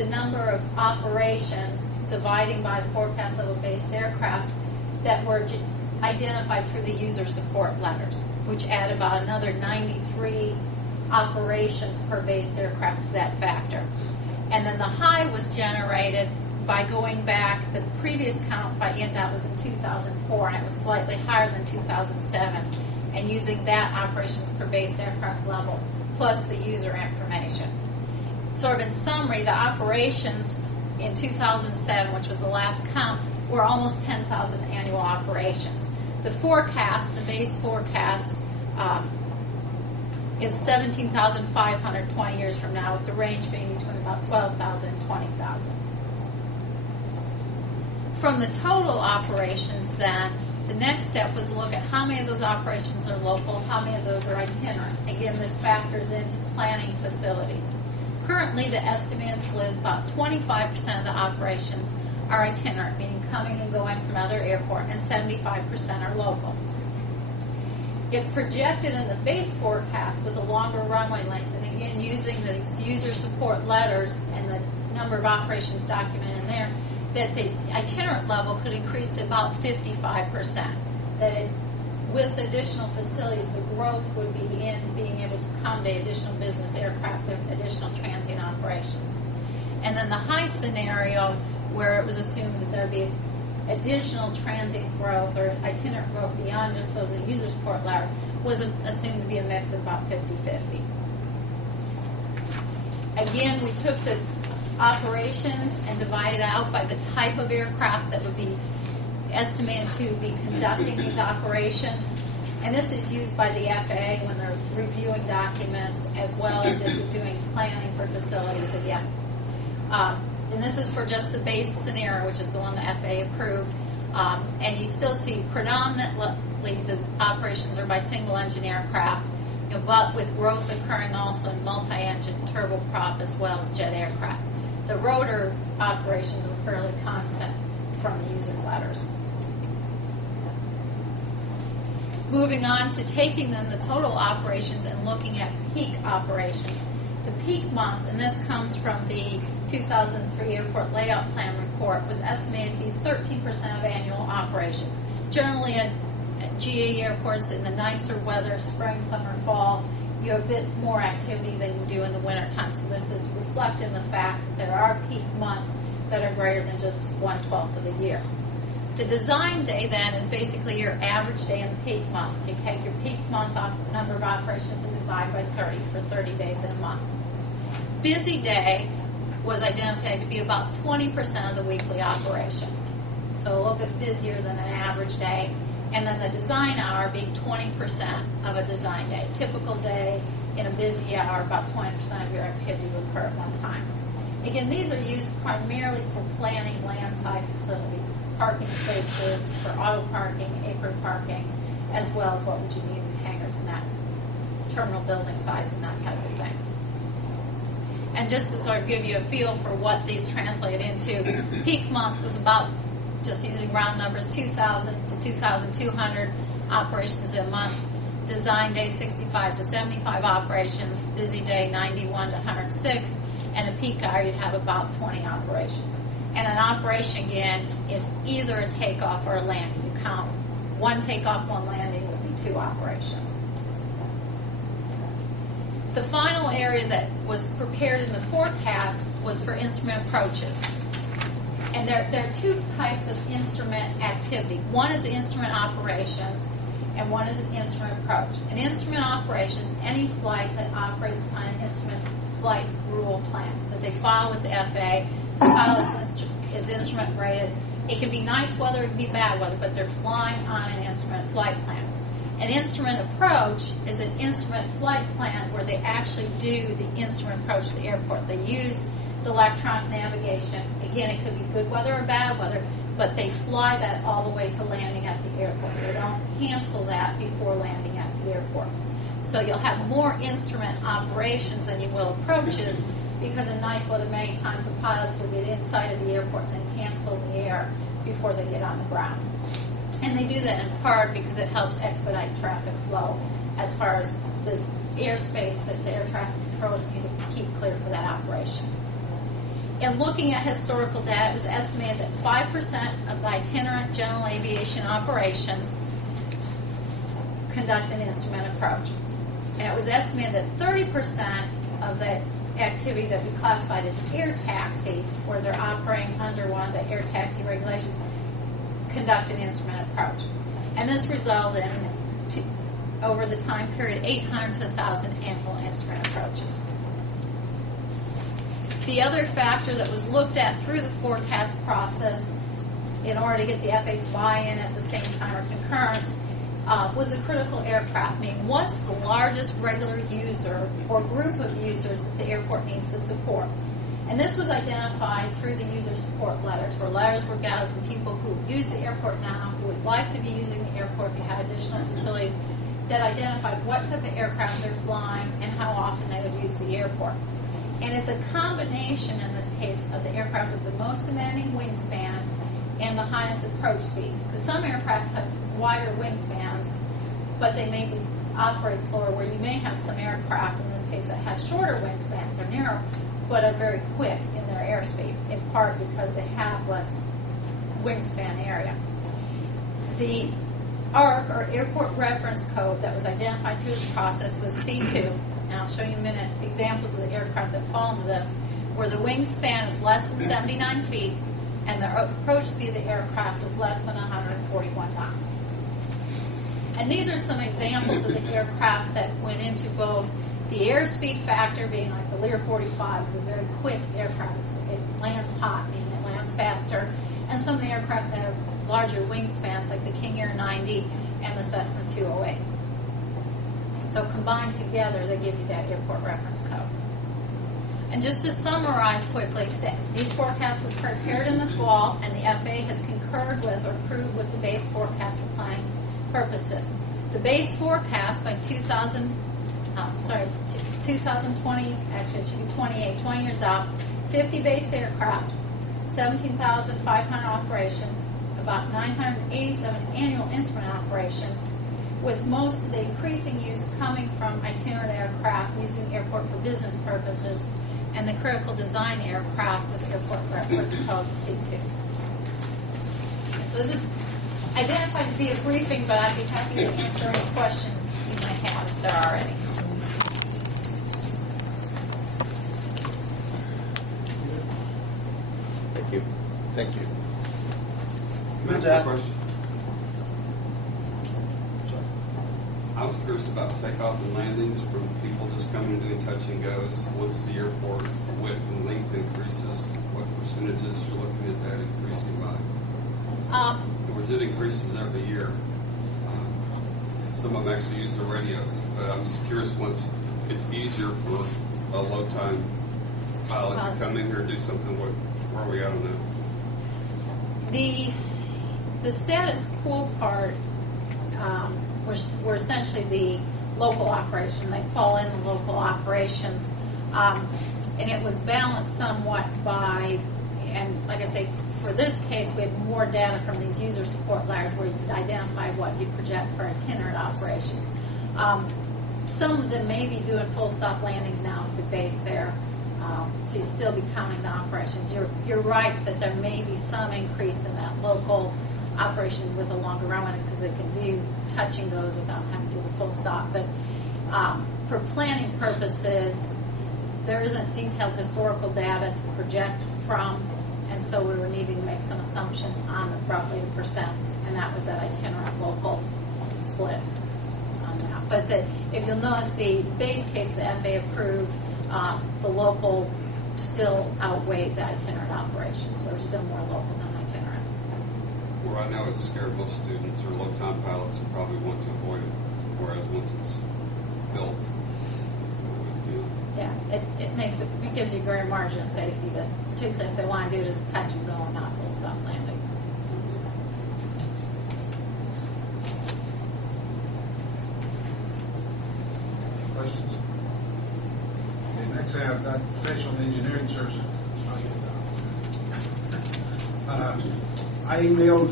the number of operations dividing by the forecast level based aircraft that were identified through the user support letters, which add about another 93 operations per base aircraft to that factor. And then the high was generated by going back, the previous count by INDOT was in 2004, and it was slightly higher than 2007, and using that operations per base aircraft level, plus the user information. Sort of in summary, the operations in 2007, which was the last count, were almost 10,000 annual operations. The forecast, the base forecast, is 17,500 20 years from now, with the range being between about 12,000 and 20,000. From the total operations, then, the next step was to look at how many of those operations are local, how many of those are itinerant. Again, this factors into planning facilities. Currently, the estimated split is about 25% of the operations are itinerant, meaning coming and going from other airport, and 75% are local. It's projected in the base forecast with a longer runway length, and again, using the user support letters and the number of operations documented in there, that the itinerant level could increase to about 55%. With additional facilities, the growth would be in being able to accommodate additional business aircraft and additional transient operations. And then the high scenario, where it was assumed that there would be additional transient growth or itinerant growth beyond just those in user support letter, was assumed to be a mix of about 50-50. Again, we took the operations and divided out by the type of aircraft that would be estimated to be conducting these operations. And this is used by the FAA when they're reviewing documents, as well as if you're doing planning for facilities again. And this is for just the base scenario, which is the one the FAA approved. And you still see predominantly the operations are by single-engine aircraft, but with growth occurring also in multi-engine turboprop as well as jet aircraft. The rotor operations are fairly constant from the user letters. Moving on to taking then the total operations and looking at peak operations. The peak month, and this comes from the 2003 Airport Layout Plan report, was estimated to be 13% of annual operations. Generally at GA airports in the nicer weather, spring, summer, fall, you have a bit more activity than you do in the winter time. So this is reflecting the fact that there are peak months that are greater than just 1/12 of the year. The design day then is basically your average day in the peak month. You take your peak month number of operations and divide by 30 for 30 days in a month. Busy day was identified to be about 20% of the weekly operations. So a little bit busier than an average day. And then the design hour being 20% of a design day. Typical day in a busy hour, about 20% of your activity will occur at one time. Again, these are used primarily for planning landside facilities, parking spaces, for auto parking, apron parking, as well as what would you need in hangars and that terminal building size and that type of thing. And just to sort of give you a feel for what these translate into, peak month was about, just using round numbers, 2,000 to 2,200 operations a month. Design day, 65 to 75 operations. Busy day, 91 to 106. And a peak hour, you'd have about 20 operations. And an operation, again, is either a takeoff or a landing. You count one takeoff, one landing would be 2 operations. The final area that was prepared in the forecast was for instrument approaches. And there are 2 types of instrument activity. One is instrument operations, and one is an instrument approach. An instrument operation is any flight that operates on an instrument flight rule plan that they file with the FAA. The pilot is instrument rated. It can be nice weather, it can be bad weather, but they're flying on an instrument flight plan. An instrument approach is an instrument flight plan where they actually do the instrument approach to the airport. They use the electronic navigation. Again, it could be good weather or bad weather, but they fly that all the way to landing at the airport. They don't cancel that before landing at the airport. So you'll have more instrument operations than you will approaches, because in nice weather, many times the pilots will get inside of the airport and then cancel in the air before they get on the ground. And they do that in part because it helps expedite traffic flow as far as the airspace that the air traffic controllers need to keep clear for that operation. in looking at historical data, it was estimated that 5% of the itinerant general aviation operations conduct an instrument approach. And it was estimated that 30% of the activity that we classified as air taxi, where they're operating under one of the air taxi regulations, conduct an instrument approach. And this resulted in, over the time period, 800 to 1,000 annual instrument approaches. The other factor that was looked at through the forecast process in order to get the FAA's buy-in at the same time or concurrence was the critical aircraft, meaning what's the largest regular user or group of users that the airport needs to support. And this was identified through the user support letters, where letters were gathered from people who use the airport now, who would like to be using the airport, who had additional facilities, that identified what type of aircraft they're flying and how often they would use the airport. And it's a combination in this case of the aircraft with the most demanding wingspan and the highest approach speed. Because some aircraft have wider wingspans, but they may operate slower, where you may have some aircraft, in this case, that have shorter wingspans, they're narrow, but are very quick in their airspeed, in part because they have less wingspan area. The ARC, or Airport Reference Code, that was identified through this process was C2, and I'll show you in a minute examples of the aircraft that fall into this, where the wingspan is less than 79 feet and the approach speed of the aircraft is less than 141 knots. And these are some examples of the aircraft that went into both the airspeed factor, being like the Lear 45 is a very quick aircraft. It lands hot, meaning it lands faster, and some of the aircraft that have larger wingspans, like the King Air 90 and the Cessna 208. So combined together, they give you that airport reference code. And just to summarize quickly, these forecasts were prepared in the fall, and the FAA has concurred with or approved with the base forecast for planning purposes. The base forecast by 2020, actually it should be 20 years out, 50 based aircraft, 17,500 operations, about 987 annual instrument operations, with most of the increasing use coming from itinerant aircraft using the airport for business purposes, and the critical design aircraft was airport reference code C2. So this is identified to be a briefing, but I'd be happy to answer any questions you might have if there are any. Thank you. Thank you. Can I ask a question? I was curious about takeoff and landings from people just coming and doing touch and goes. Once the airport width and length increases, what percentages you're looking at that increasing by? In other words, it increases every year. Some of them actually use the radios, but I'm just curious, once it's easier for a low-time pilot to come in here and do something, where are we at on that? The status quo part were essentially the local operation. They fall in the local operations. And it was balanced somewhat by, and like I say, for this case, we had more data from these user support layers where you could identify what you project for itinerant operations. Some of them may be doing full stop landings now if the base there, so you'd still be counting the operations. You're right that there may be some increase in that local operation with a longer runway because they can do touch and goes without having to do the full stop. But for planning purposes, there isn't detailed historical data to project from, and so we were needing to make some assumptions on roughly the percents, and that was that itinerant local splits on that. But if you'll notice, the base case the FAA approved, the local still outweighed the itinerant operations. There were still more local than itinerant. Well, right now it's scared most students or low-time pilots and probably want to avoid it, whereas once it's built, yeah, it gives you a greater margin of safety, particularly if they want to do it as a touch and go and not full stop landing. Questions? Okay, next I've got professional engineering services. I emailed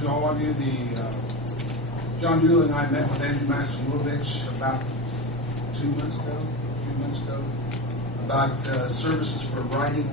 to all of you John Julie and I met with Andrew Maximovich about 2 months ago, about services for writing